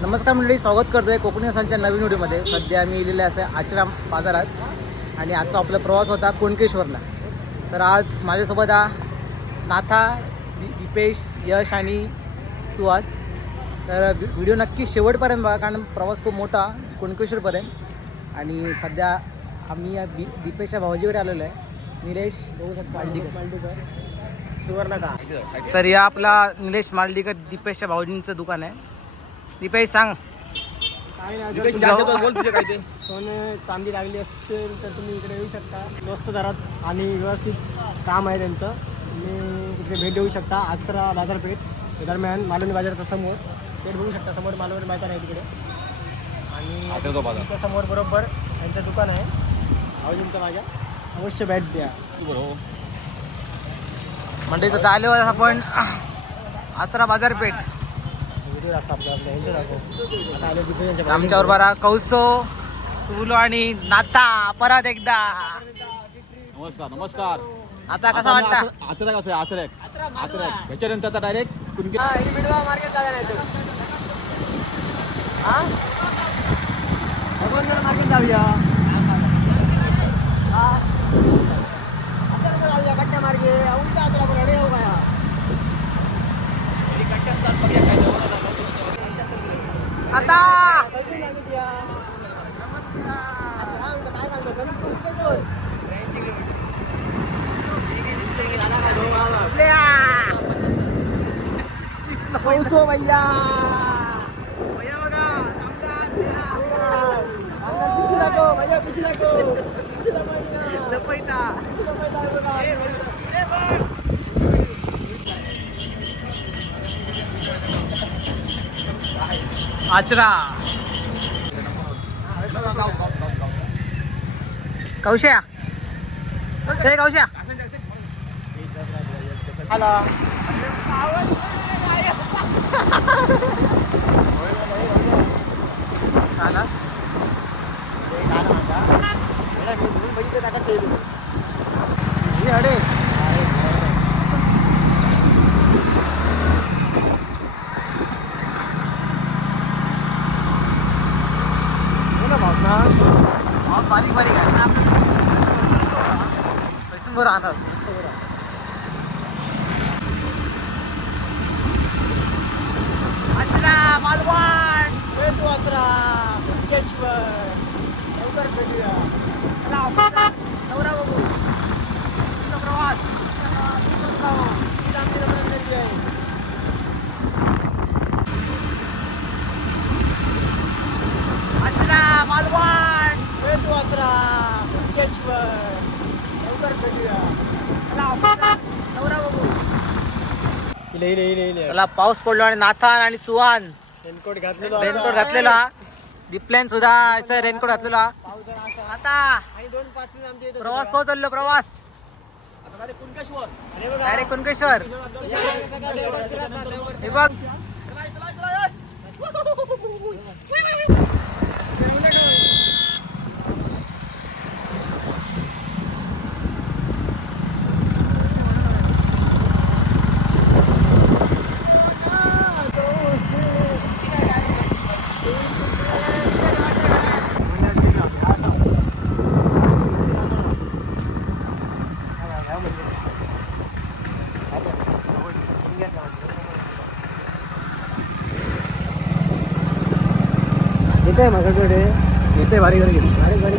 नमस्कार मंडळी स्वागत करतोय कोकणी असांच्या नवीन व्हिडिओमध्ये. सध्या मी इलेले आहे आश्रम बाजारात आणि आजचा आपला प्रवास होता कुणकेश्वरला. तर आज माझ्यासोबत हा नाथा दीपेश यश आणि सुहास. तर व्हि- व्हिडिओ नक्की शेवटपर्यंत बघा कारण प्रवास खूप मोठा कुणकेश्वरपर्यंत. आणि सध्या आम्ही या दि दीपेशच्या भाऊजीकडे आलेलो आहे. निलेश बघू शकता मालडीकर सुवर्णका तर या आपला निलेश मालडीकर दीपेशच्या भाऊजींचं दुकान आहे. दीपेश सांग. सोने चांदी लागली असेल तर तुम्ही इकडे येऊ शकता. स्वस्त दरात आणि व्यवस्थित काम आहे त्यांचं. तुम्ही इकडे भेट देऊ शकता. अक्षरा बाजारपेठ त्या दरम्यान मालवणी बाजाराच्या समोर. पेठ बघू शकता. समोर मालवणी बाजार आहे तिकडे. आणि समोर बरोबर यांचं दुकान आहे. भाऊजींचं माझ्या अवश्य भेट द्या. म्हणजे आल्यावर आपण आचरा बाजारपेठ. आमच्यावर बरा कौसो सुलो आणि नाता परत एकदा. नमस्कार नमस्कार. आता कसा वाटता आचरक असं आचरक आचरक ह्याच्यानंतर आता डायरेक्ट कुणके मार्केट. हा? मार्केट जाऊया. मार्गे. उलटा आता! आपण अडे येऊ काय आता पैसो भैया खुशी दाखव. भैया खुशी दाखव. खुशी आचरा कौशा ए कौशा हॅलो आला Matters चला पाऊस पडलो आणि नाथान आणि सुहान. रेनकोट घातलेलो. रेनकोट घातलेला. दिप्लेन सुद्धा असं रेनकोट घातलेला. आता. आणि दोन पाच मिनिट आमच्या इथे प्रवास कहो चाललो प्रवास? डायरेक्ट कुणकेश्वर. हे बघ. येत आहे माझ्याकडे येते भारी घरी गेली अरे गाडी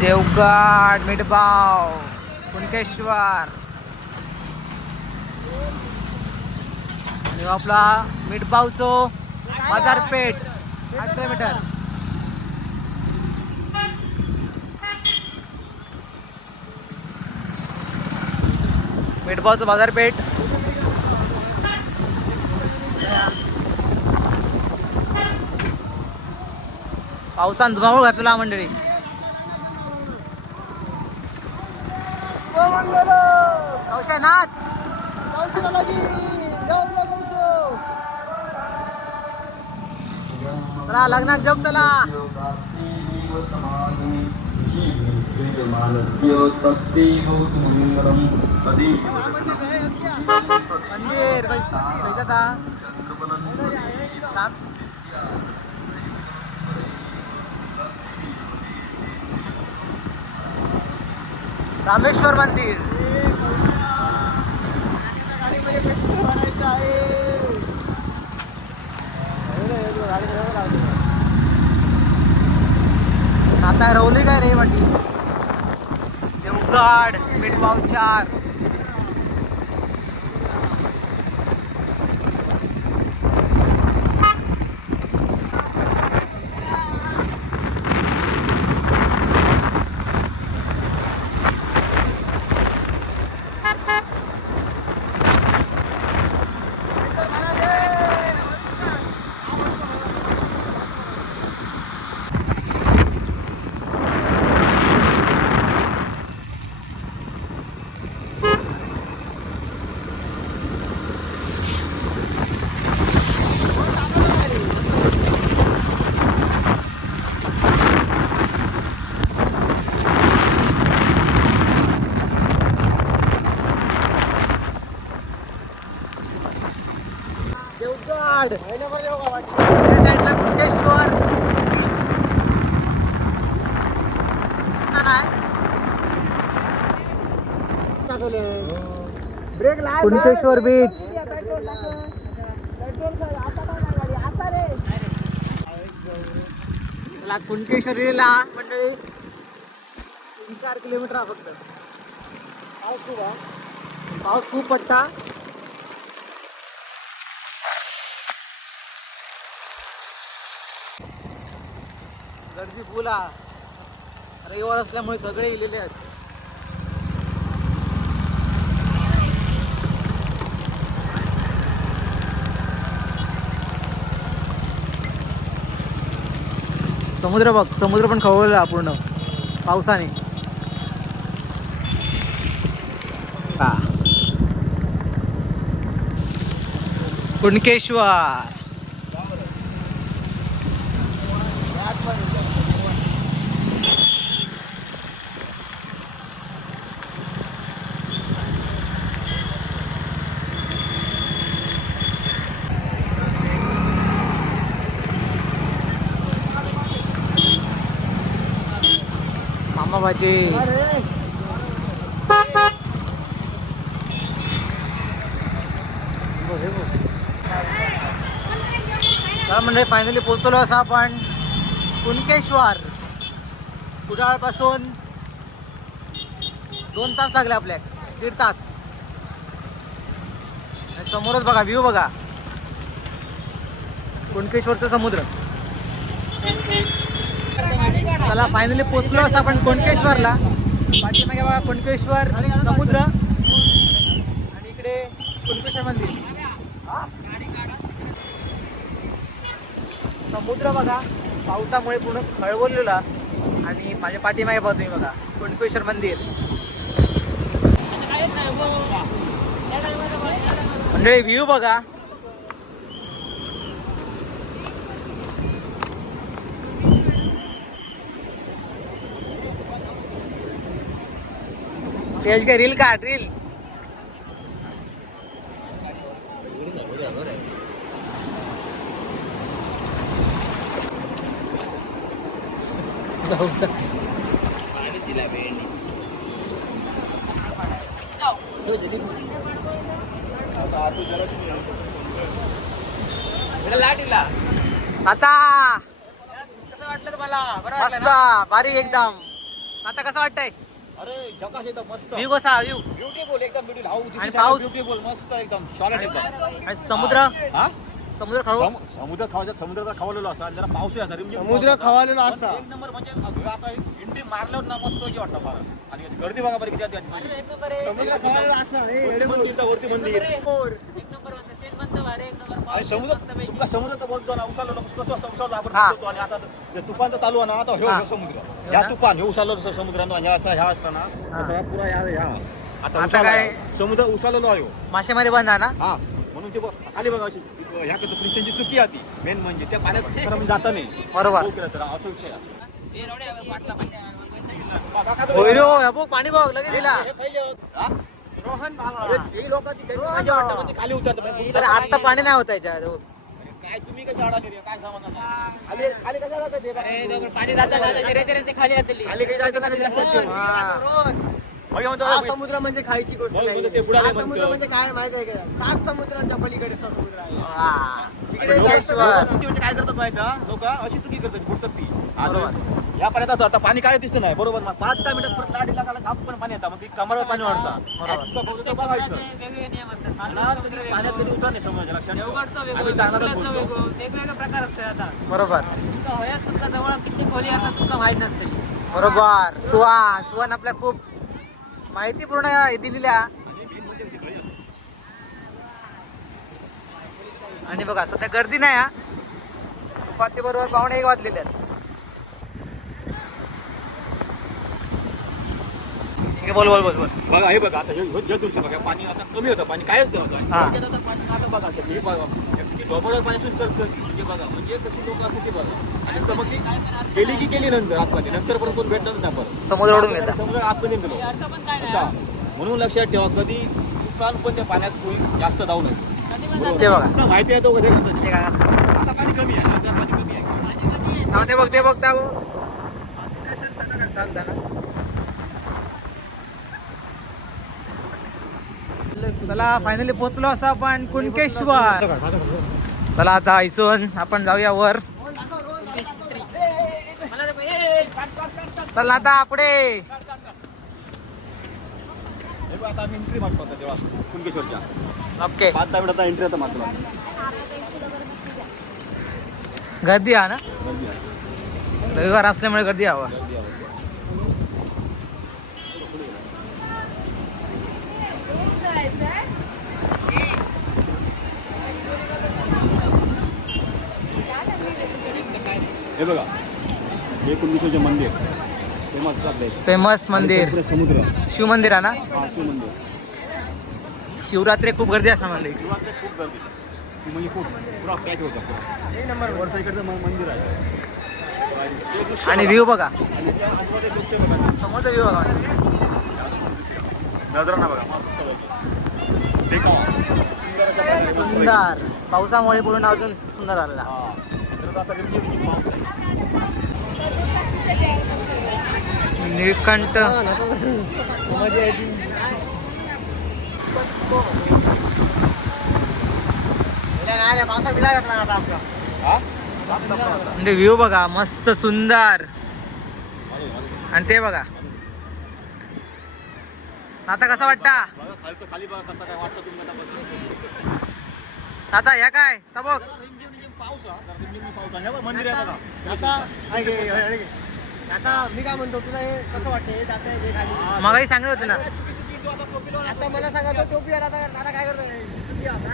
देवगड मिठबाव कुणकेश्वर आणि आपला मिठबावचो बाजारपेठ आठ किलोमीटर मिठबावचं बाजारपेठ. पावसान धुमाकूळ घातलेला मंडळी. कौशा नाच चला लग्नात जग चला. मंदिर जाता. रामेश्वर मंदिर. आता रवली काय रे म्हटली? देवगड मिठबाव चार देवगड त्या साईडला कुणकेश्वर बीच दिसणार नाही कुणकेश्वर बीच ला मंडळी तीन चार किलोमीटर हा फक्त. पाऊस खूप पाऊस खूप पडता. गर्दी फुल. हा रविवार असल्यामुळे सगळे इलेले आहेत. समुद्र बघ समुद्र पण खवळला पूर्ण पावसाने हा. कुणकेश्वर मामा म्हणजे फायनली पोचलो असं आपण. कुणकेश्वर. कुडाळपासून दोन तास लागले आपल्या दीड तास. समोरच बघा व्ह्यू बघा. कुणकेश्वरचं समुद्र. चला फायनली पोचलो असं आपण कोणकेश्वरला. पाठीमागे बघा कोणकेश्वर समुद्र. आणि इकडे कुणकेश्वर मंदिर. समुद्र बघा पावसामुळे पूर्ण खळबळलेला. आणि माझ्या पाठीमागे बघा तुम्ही बघा कुणकेश्वर मंदिर. मंडळी व्ह्यू बघा. त्याची काय रील काढ रील. आता. कसं वाटलं तुम्हाला? बरं मस्त भारी एकदम. आता कसं वाटतंय? अरे झकास एकदम मस्त. व्ह्यू कसा व्ह्यू ब्युटिफुल एकदम ब्युटिफुल हाऊ आणि पाऊस? ब्युटिफुल मस्त एकदम. सॉलिड एकदम. आणि समुद्र? हा? समुद्र सम- समुद्र खावायचा समुद्र जर खवलेलो असा आणि जरा पाऊस असा. रिमझिम समुद्र पाऊस असा. खवळलेला पण असा. एक नंबर म्हणजे आता इंडी मारल्यावर ना मस्त की वाटतं फार. आणि गर्दी बघा बरं किती आहे. समुद्र खवळलेला असा. वरती मंदिर? तर वरती मंदिर? आणि समुद्र तुमका समुद्र तर बोलतो ना उसाला कसं असतं उसाला आपण हा. बोलतो आणि आता ते तुफान तर चालू आहे ना आता ह्यो हा. ह्यो समुद्र ह्या तुफान ह्यो उसाला समुद्र ह्या असा ह्या असताना हा. सगळा पुरा ह्या ह्या आता उसाला काय आहे. समुद्र उसालेलो आहे हो. मासेमध्ये बंद आहे ना हा म्हणून ते बघ खाली बघा अशी ह्या कसं ख्रिश्चनची चुकी आहे ती मेन म्हणजे त्या पाण्यात खरं म्हणजे जाता नाही बरोबर हो केलं तर असं विषय आहे. होय रे हो, हे बघ पाणी बघ लगेच दिला हा? अरे ते लोक तिथे माझ्या वाटामध्ये खाली उतरतात आता पाणी नाही होत याच्यात. हो. काय तुम्ही कशा अडा काय सामान खाली खाली कसं जातं ते? बघा. पाणी जाता जाता रे रे ते खाली जातली. खाली काही जायचं नाही लक्षात ठेव. मग म्हणतो, हा समुद्र म्हणजे खायची गोष्ट मग नाही. ते बुडाले हा म्हणतो. समुद्र म्हणजे काय माहिती आहे का? सात समुद्रांच्या पलीकडेचा समुद्र आहे. हा. आणि लोकं- लोकं चुकी म्हणजे काय करतात माहिती लोक अशी चुकी करतात बुडतात ती. आता या पाण्यात आता- आता पाणी काय दिसतं नाही. बरोबर मग पाच दहा मिनिटात परत इलाकाला घाप पण पाणी येतं. मग ती कमरावर पाणी वाढतं बघायचं. वेगवेगळे नियम असतात. मला कधी पाण्यात कधी उतर नाही समजा लक्षात ठेव. देवगडचं आम्ही वेगळं जाणारच चिखलातलं बोलतो. वेगळं. वेगवेगळे प्रकार असतात आता. बरोबर. तुमका होयात तुमका जवळ किती खोली असतात तुमका माहीत नसते. बरोबर. सुहान. सुहान आपल्या खूप माहितीपूर्ण दिलेल्या. आणि बघा सध्या गर्दी नाही हा. पाचशे बरोबर पावणे एक वाजलेले आहेत. आहे, बोल बोल बोल बोल. बघा हे बघा आता हे दृश्य बघा पाणी आता कमी होतं पाणी कायच नव्हतं हा. आणि आता पाणी आता बघा आता हे बघा पाणी सुद्धा म्हणजे बघा म्हणजे कशी लोक असं ते बघा. आणि नंतर मग ती गेली की गेली नंतर आतमध्ये. नंतर परत कोण भेटणार नाही परत समुद्र ओढून घेता समुद्र आतमध्ये गेलो अर्थ पण काय असा नाही म्हणून लक्षात ठेवा कधी चुकान पण त्या पाण्यात कोणी जास्त जाऊ नये. कधी पण बरोबर. ते बघा. तुला माहिती आहे तो कधी काय असतं? आता पाणी कमी आहे आता पाणी कमी आहे. आणि कधी हा, ते बघ ते बघ त्या चालतं ना चला फायनली पोहोचलो असं आपण कुणकेश्वर. चला आता इसून आपण जाऊया वर. चला आता आपडे. हे ओके. गर्दी आहे ना. रविवार असल्यामुळे गर्दी हवा हे बघा हे कुंडेश्वरचे मंदिर फेमस आपले फेमस मंदिर. समुद्र. शिव मंदिर आहे ना? हा शिव मंदिर शिवरात्री खूप गर्दी असं सुरुवातीला खूप गर्दी. ती म्हणजे खूप पुरा पॅक होता पुरा. एक नंबर वरच्या इकडचं म- मंदिर आहे. ते दृश्य आणि बघा. व्ह्यू बघा. आणि त्या आतमध्ये दृश्य बघा. समोरचा व्ह्यू बघा. नजरांना बघा. मस्त बघा देखावा सुंदर अशा प्रकारे मस्त पैकी. सुंदर. पावसामुळे पूर्ण अजून सुंदर झालेला. हा. तर आता रिमझिम रिमझिम पाऊस आहे. निळकंठ म्हणजे व्ह्यू बघा मस्त सुंदर. आणि ते बघा. आता कसा वाटता? कसं वाटतं आता या काय? तबक. पाऊस मंदिर आहे आता मी काय म्हणतो तुला हे कसं वाटतं? हे जात आहे खाली. मगाही सांगत होते ना. आता मला सांगा तो टोपी आला आता काय करतोय? टोपी आला.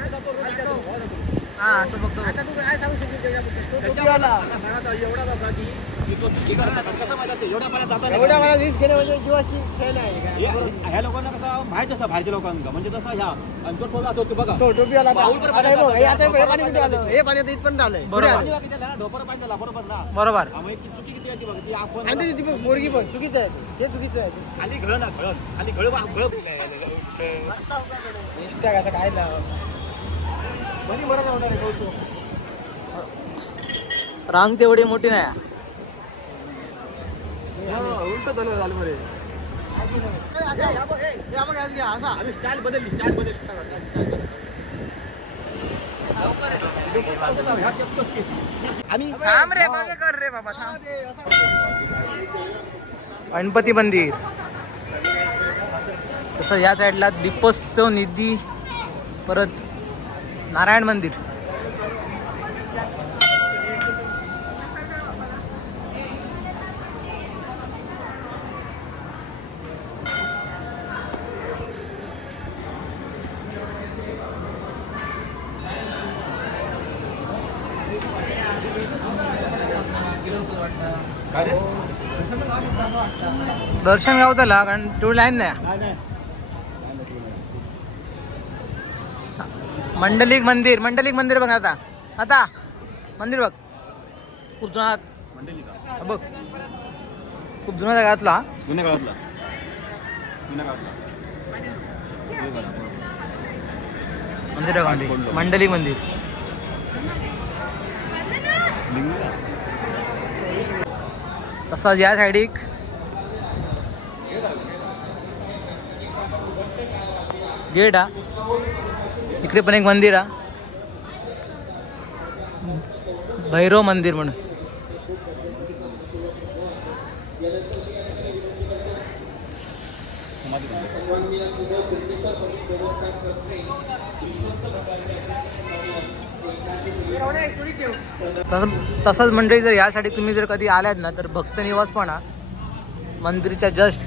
हा तो बघतो. आता तू काय सांगू शकतो त्याच्याबद्दल? तो सांगा एवढा बघा की की तो चुकी करतात. आणि कसं माहिती आहे? एवढ्या पाण्यात जाता नाही एवढ्या का? मला रिस्क घेणं म्हणजे जीवाशी खेळ नाही ह्या लोकांना कसं माहीत असतं बाहेरच्या लोकांना. म्हणजे तसं ह्या तो बघा. तो तो बघा तो टोपी आला हे हे हे पाणी आलं? हे पाणी आता इथपर्यंत आलंय बरोबर. ना, ढोपरं पाणी झाला बरोबर ना? चुकी किती आहे ती बघा ती आपण आणि ते- ती बघ, पोरगी पण. चुकीचं आहे ते. चुकीचं आहे खाली घळ ना घळ. खाली घळ घळ. इष्टा आता काय कौतुक. रांग तेवढी मोठी नाही. बघ, आज घ्या, असा. आम्ही स्टाईल बदलली स्टाईल बदलली style बदलली. आम्ही थांब रे मागे कर रे बाबा. गणपती मंदिर तसं या साईडला दीपोत्सव निधी परत नारायण मंदिर दर्शन गावताला कारण तेवढी लाईन नाही. मंडलिक मंदिर मंडलिक मंदिर बघ आता. आता मंदिर बघ. खूप जुना बघ. खूप जुना जगातला जुन्या काळातला. मंदिर मंदिर मंडलिक मंदिर. तसाच या साईडीक. गेट हा? इकडे पण एक मंदिर हा. भैरव मंदिर म्हणून. तसंच मंडळी जर यासाठी तुम्ही जर कधी आल्यात ना तर भक्त निवास पण हा. मंदिरच्या जस्ट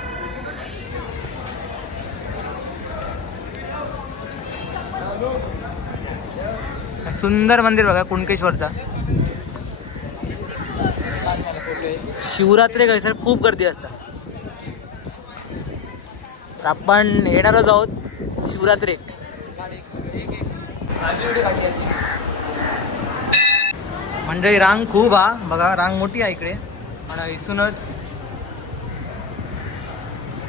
सुंदर मंदिर बघा कुणकेश्वरचा. शिवरात्री सर खूप गर्दी असतात. आपण येणारच आहोत शिवरात्री. मंडळी रांग खूप हा. बघा रांग मोठी आहे इकडे. आणि इथूनच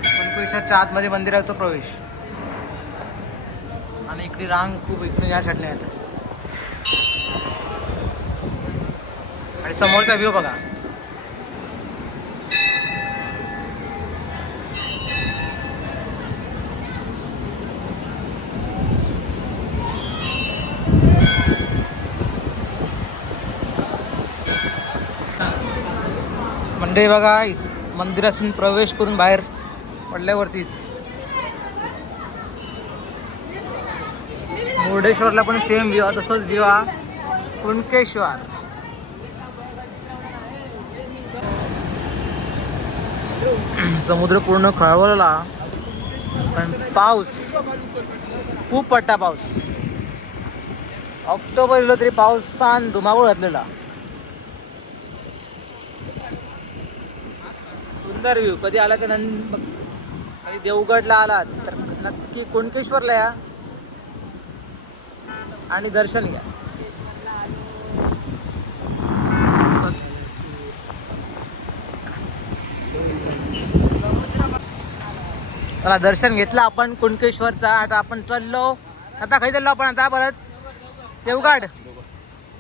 कुणकेश्वरच्या आतमध्ये मंदिराचा प्रवेश. आणि इकडे रांग खूप इकडे या साईडला येतात. आणि समोरचा व्ह्यू बघा. मंडळी बघा मंदिरातून प्रवेश करून बाहेर पडल्यावरतीच. मुर्डेश्वरला पण सेम व्ह्यू तसंच व्ह्यू हा. कुणकेश्वर. समुद्र पूर्ण खळवळला पण पाऊस खूप पडता पाऊस. ऑक्टोबर येलो तरी पावसान धुमाकूळ घातलेला. सुंदर व्ह्यू कधी आला तर नंद कधी देवगडला आलात तर नक्की कुणकेश्वरला या. आणि दर्शन घ्या. चला दर्शन घेतलं आपण कुणकेश्वरचा. आता आपण चाललो. आता खाई चाललो आपण आता परत. देवगड.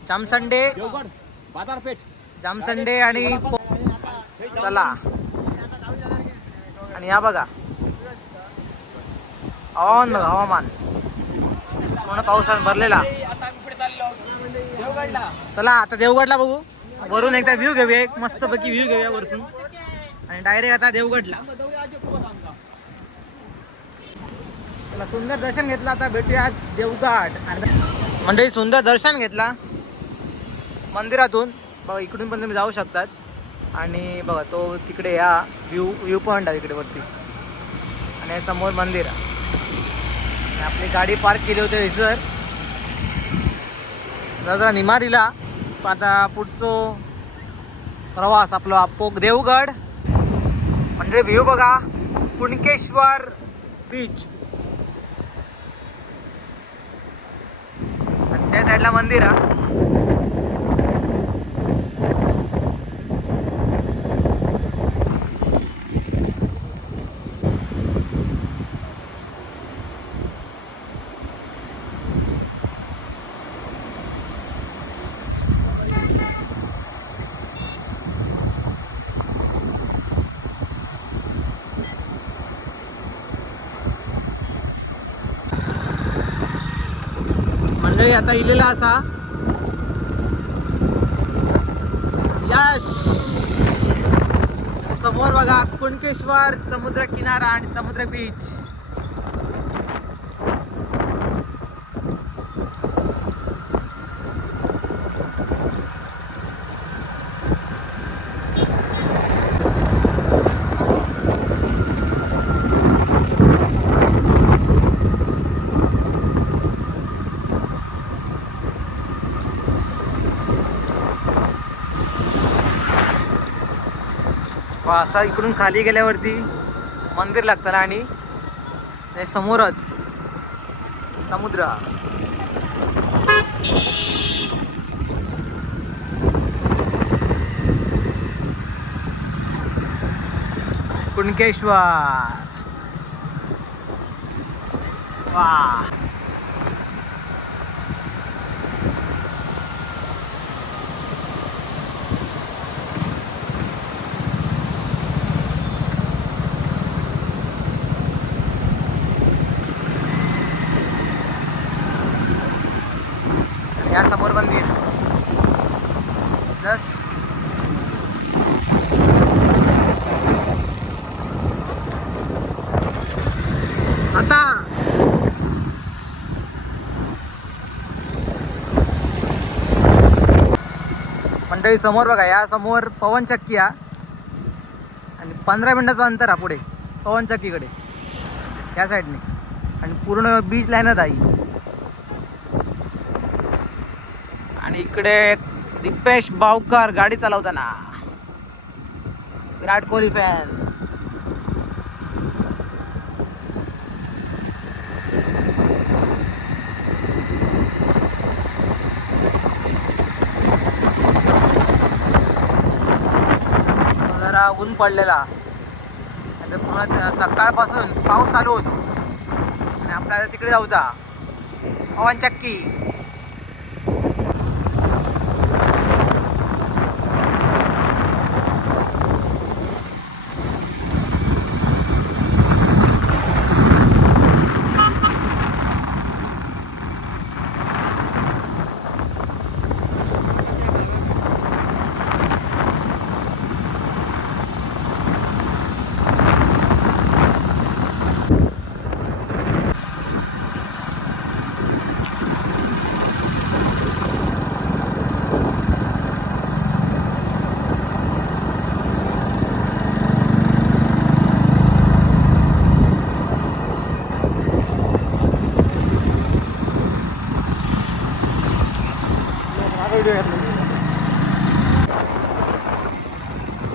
जामसंडे. देवगड बाजारपेठ. जामसंडे आणि चला. आणि या बघा. हवामान बघा हवामान. पूर्ण पावसाने भरलेला. चला आता देवगडला बघू. वरून एकदा व्ह्यू घेऊया एक मस्त पैकी व्ह्यू घेऊया वरसून. आणि डायरेक्ट आता देवगडला. चला सुंदर दर्शन घेतलं आता भेटूया देवगड आणि मंडळी सुंदर दर्शन घेतला. मंदिरातून. बघा इकडून पण तुम्ही जाऊ शकतात. आणि बघा तो तिकडे या व्ह्यू व्ह्यू पॉईंट आहे तिकडे वरती. आणि समोर मंदिर. आहे आणि आपली गाडी पार्क केली होती सर जरा जरा निमारीला. आता पुढचो प्रवास आपला आपोक देवगड. म्हणजे व्ह्यू बघा. कुणकेश्वर बीच त्या साईडला मंदिर आहे मंडळी आता इलेला असा. यश! समोर बघा कुणकेश्वर समुद्र किनारा आणि समुद्र बीच असा इकडून खाली गेल्यावरती मंदिर लागतं आणि समोरच समुद्र. कुणकेश्वर. वा या समोर मंदिर जस्ट आता मंडळी समोर बघा या समोर पवन चक्की हा. आणि पंधरा मिनिटाचं अंतर हा पुढे. पवन चक्कीकडे. या साईडने. आणि पूर्ण बीच लाईनच आहे आणि इकडे दिपेश बावकर गाडी चालवताना. विराट कोहली फॅन जरा ऊन पडलेला. आता पुन्हा सकाळपासून पाऊस चालू होतो. आणि आपल्याला तिकडे जाऊचा पवन चक्की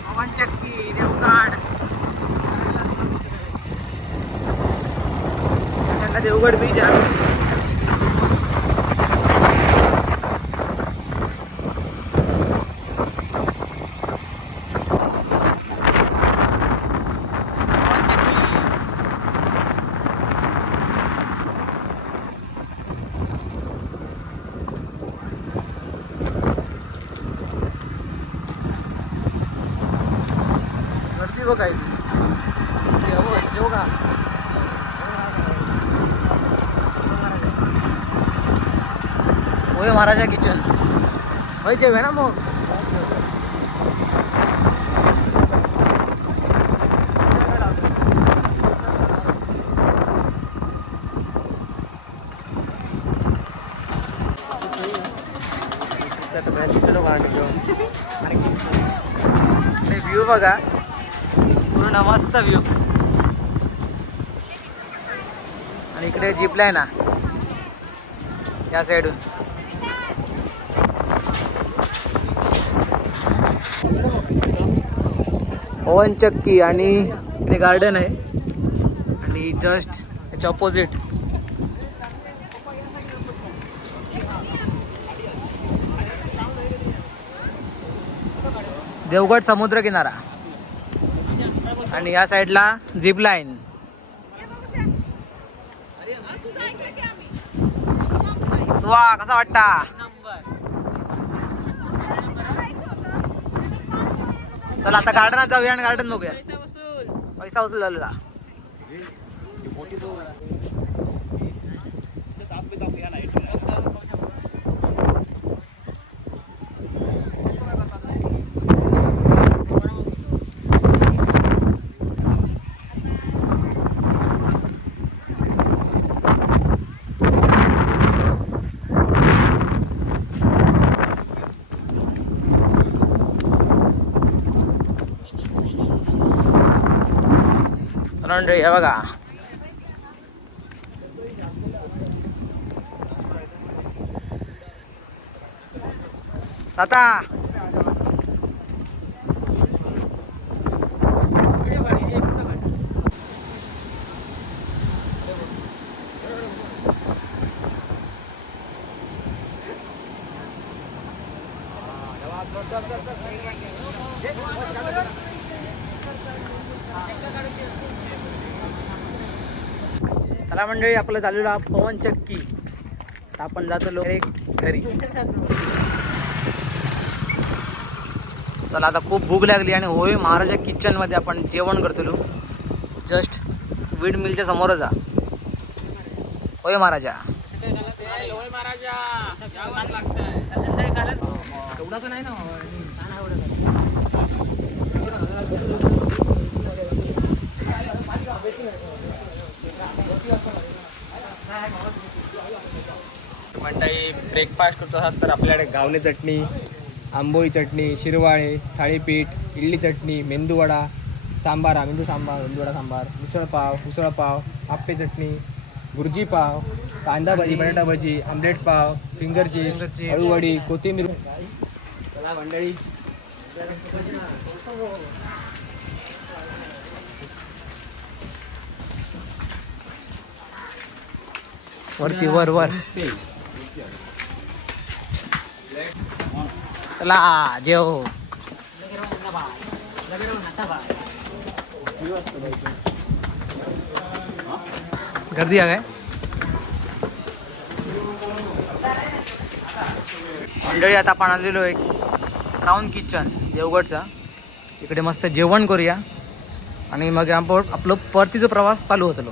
पवन चक्की देवगड त्याच्यानंतर देवगड बीच आहे पवन चक्की गर्दी बघायची का होय महाराजा किचन. होय जेव ना मग? व्ह्यू बघा. मस्त व्ह्यू आणि इकडे जीप आहे ना या साईडून पवन चक्की आणि इकडे गार्डन आहे. आणि जस्ट त्याच्या ऑपोजिट देवगड समुद्र किनारा. आणि या साईडला झिप लाईन वा कसा वाटता चला आता गार्डनात जाऊया आणि गार्डन बघूया पैसा वसूल झालेला रे हे बघा आता चला मंडळी आपलं चाललेला पवन चक्की. आपण जातो लोक घरी. चला आता खूप भूक लागली आणि होय महाराजा किचनमध्ये आपण जेवण करतो जस्ट वीड मिलच्या समोरच जा. होय महाराजा. लोय नाही ना मंडळी ब्रेकफास्ट करतो आहात तर आपल्याकडे गावणे चटणी आंबोळी चटणी शिरवाळे थाळीपीठ इडली चटणी मेंदूवडा सांबार मेंदू सांबार मेंदूवडा सांबार मिसळपाव उसळपाव आप्पे चटणी भुर्जी पाव कांदा भजी बटाटा भजी आमलेट पाव फिंगर चीज अळूवडी कोथिंबीर. मंडळी. वरती वर वर. चला जेव. गर्दी आहे काय? मंडळी आता आपण आलेलो एक क्राऊन किचन देवगडचा. इकडे मस्त जेवण करूया. आणि मग आपण आपलं परतीचा प्रवास चालू होतलो.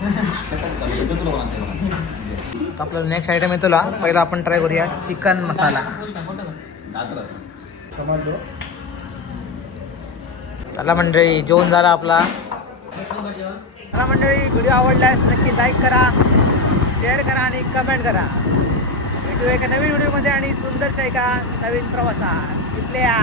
तर आपल्याला नेक्स्ट आयटम येतो ला पहिला आपण ट्राय करूया चिकन मसाला चला मंडळी जेवण झाला आपला. चला मंडळी व्हिडिओ आवडल्यास नक्की लाईक करा शेअर करा आणि कमेंट करा. भेटू एका नवीन व्हिडिओमध्ये आणि सुंदरशा एका नवीन प्रवासा इथल्या.